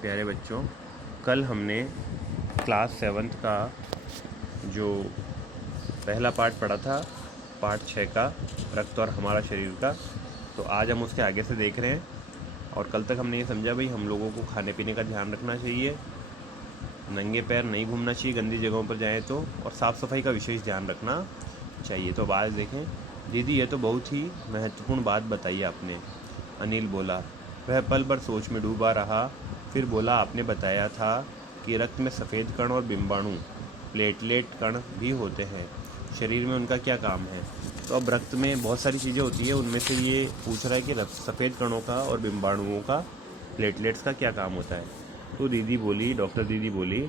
प्यारे बच्चों, कल हमने क्लास 7th का जो पहला पार्ट पढ़ा था, पार्ट 6 का रक्त और हमारा शरीर का, तो आज हम उसके आगे से देख रहे हैं। और कल तक हमने ये समझा भाई हम लोगों को खाने पीने का ध्यान रखना चाहिए, नंगे पैर नहीं घूमना चाहिए गंदी जगहों पर जाएं तो, और साफ़ सफाई का विशेष ध्यान रखना चाहिए। तो अब आज देखें। दीदी, ये तो बहुत ही महत्वपूर्ण बात बताई आपने, अनिल बोला। वह पल भर सोच में डूबा रहा, फिर बोला, आपने बताया था कि रक्त में सफ़ेद कण और बिंबाणु प्लेटलेट कण भी होते हैं, शरीर में उनका क्या काम है? तो अब रक्त में बहुत सारी चीज़ें होती है, उनमें से ये पूछ रहा है कि सफ़ेद कणों का और बिंबाणुओं का, प्लेटलेट्स का क्या काम होता है। तो दीदी बोली, डॉक्टर दीदी बोली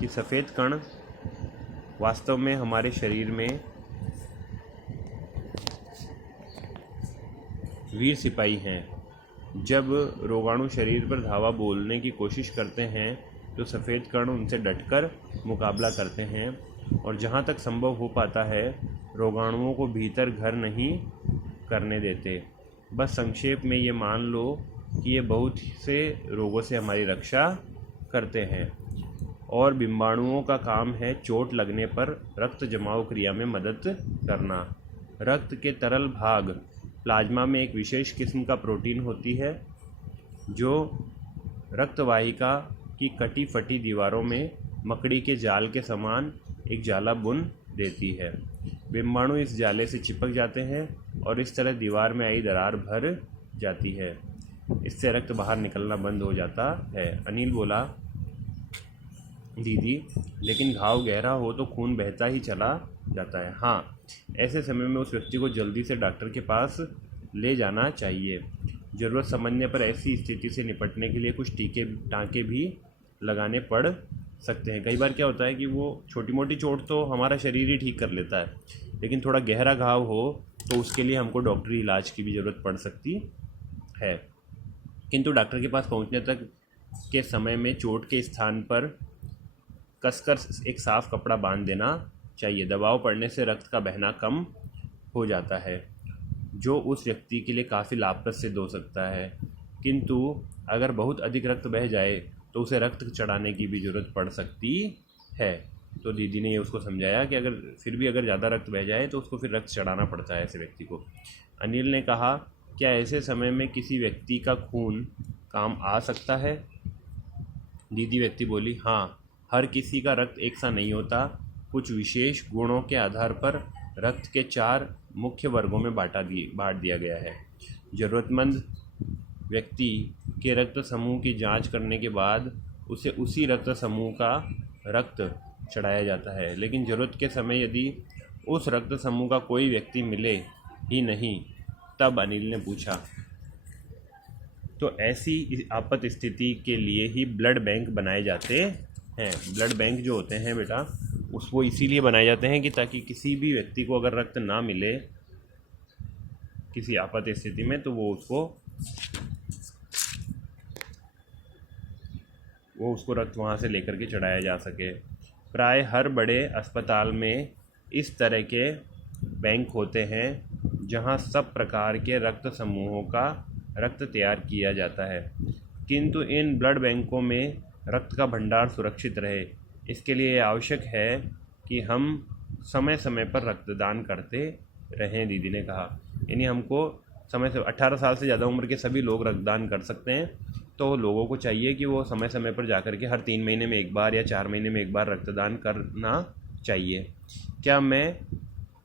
कि सफ़ेद कण वास्तव में हमारे शरीर में वीर सिपाही हैं। जब रोगाणु शरीर पर धावा बोलने की कोशिश करते हैं तो सफ़ेद कण उनसे डटकर मुकाबला करते हैं और जहाँ तक संभव हो पाता है रोगाणुओं को भीतर घर नहीं करने देते। बस संक्षेप में ये मान लो कि ये बहुत से रोगों से हमारी रक्षा करते हैं। और बिंबाणुओं का काम है चोट लगने पर रक्त जमाव क्रिया में मदद करना। रक्त के तरल भाग प्लाज्मा में एक विशेष किस्म का प्रोटीन होती है जो रक्तवाहिका की कटी फटी दीवारों में मकड़ी के जाल के समान एक जाला बुन देती है। बिंबाणु इस जाले से चिपक जाते हैं और इस तरह दीवार में आई दरार भर जाती है। इससे रक्त बाहर निकलना बंद हो जाता है। अनिल बोला, दीदी, लेकिन घाव गहरा हो तो खून बहता ही चला जाता है। हाँ, ऐसे समय में उस व्यक्ति को जल्दी से डॉक्टर के पास ले जाना चाहिए। ज़रूरत समझने पर ऐसी स्थिति से निपटने के लिए कुछ टाँके भी लगाने पड़ सकते हैं। कई बार क्या होता है कि वो छोटी मोटी चोट तो हमारा शरीर ही ठीक कर लेता है, लेकिन थोड़ा गहरा घाव हो तो उसके लिए हमको डॉक्टरी इलाज की भी ज़रूरत पड़ सकती है। किंतु डॉक्टर के पास पहुंचने तक के समय में चोट के स्थान पर कसकर एक साफ़ कपड़ा बांध देना चाहिए। दबाव पड़ने से रक्त का बहना कम हो जाता है, जो उस व्यक्ति के लिए काफ़ी लाभप्रद सिद्ध हो सकता है। किंतु अगर बहुत अधिक रक्त बह जाए तो उसे रक्त चढ़ाने की भी ज़रूरत पड़ सकती है। तो दीदी ने ये उसको समझाया कि अगर ज़्यादा रक्त बह जाए तो उसको फिर रक्त चढ़ाना पड़ता है ऐसे व्यक्ति को। अनिल ने कहा, क्या ऐसे समय में किसी व्यक्ति का खून काम आ सकता है? दीदी व्यक्ति बोली, हाँ, हर किसी का रक्त एक सा नहीं होता। कुछ विशेष गुणों के आधार पर रक्त के 4 मुख्य वर्गों में बांट दिया गया है। ज़रूरतमंद व्यक्ति के रक्त समूह की जांच करने के बाद उसे उसी रक्त समूह का रक्त चढ़ाया जाता है, लेकिन ज़रूरत के समय यदि उस रक्त समूह का कोई व्यक्ति मिले ही नहीं, तब अनिल ने पूछा, तो ऐसी आपात स्थिति के लिए ही ब्लड बैंक बनाए जाते हैं। ब्लड बैंक जो होते हैं बेटा, वो इसीलिए बनाए जाते हैं कि ताकि किसी भी व्यक्ति को अगर रक्त ना मिले किसी आपात स्थिति में तो वो उसको रक्त वहाँ से लेकर के चढ़ाया जा सके। प्राय हर बड़े अस्पताल में इस तरह के बैंक होते हैं जहाँ सब प्रकार के रक्त समूहों का रक्त तैयार किया जाता है। किंतु इन ब्लड बैंकों में रक्त का भंडार सुरक्षित रहे, इसके लिए आवश्यक है कि हम समय समय पर रक्तदान करते रहें, दीदी ने कहा। यानी हमको समय से 18 साल से ज़्यादा उम्र के सभी लोग रक्तदान कर सकते हैं, तो लोगों को चाहिए कि वो समय समय पर जाकर के हर 3 महीने में एक बार या 4 महीने में एक बार रक्तदान करना चाहिए। क्या मैं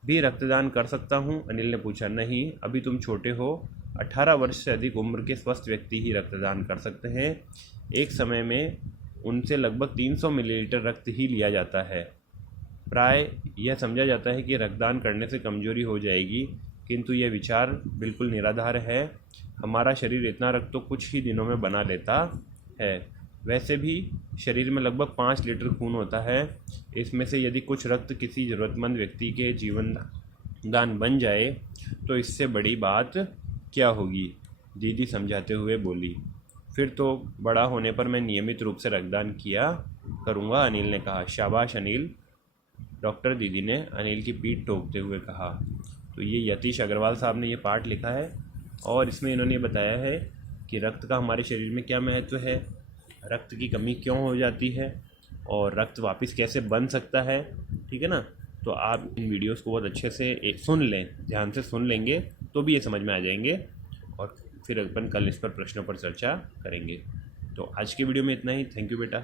भी रक्तदान कर सकता हूँ? अनिल ने पूछा। नहीं, अभी तुम छोटे हो। 18 वर्ष से अधिक उम्र के स्वस्थ व्यक्ति ही रक्तदान कर सकते हैं। एक समय में उनसे लगभग 300 मिलीलीटर रक्त ही लिया जाता है। प्राय यह समझा जाता है कि रक्तदान करने से कमजोरी हो जाएगी, किंतु यह विचार बिल्कुल निराधार है। हमारा शरीर इतना रक्त तो कुछ ही दिनों में बना लेता है। वैसे भी शरीर में लगभग 5 लीटर खून होता है। इसमें से यदि कुछ रक्त किसी ज़रूरतमंद व्यक्ति के जीवन दान बन जाए तो इससे बड़ी बात क्या होगी, दीदी समझाते हुए बोली। फिर तो बड़ा होने पर मैं नियमित रूप से रक्तदान किया करूँगा, अनिल ने कहा। शाबाश अनिल, डॉक्टर दीदी ने अनिल की पीठ ठोकते हुए कहा। तो ये यतीश अग्रवाल साहब ने ये पाठ लिखा है और इसमें इन्होंने बताया है कि रक्त का हमारे शरीर में क्या महत्व है। रक्त की कमी क्यों हो जाती है और रक्त वापस कैसे बन सकता है, ठीक है ना। तो आप इन वीडियोस को बहुत अच्छे से सुन लें, ध्यान से सुन लेंगे तो भी ये समझ में आ जाएंगे, और फिर अपन कल इस पर प्रश्नों पर चर्चा करेंगे। तो आज के वीडियो में इतना ही। थैंक यू बेटा।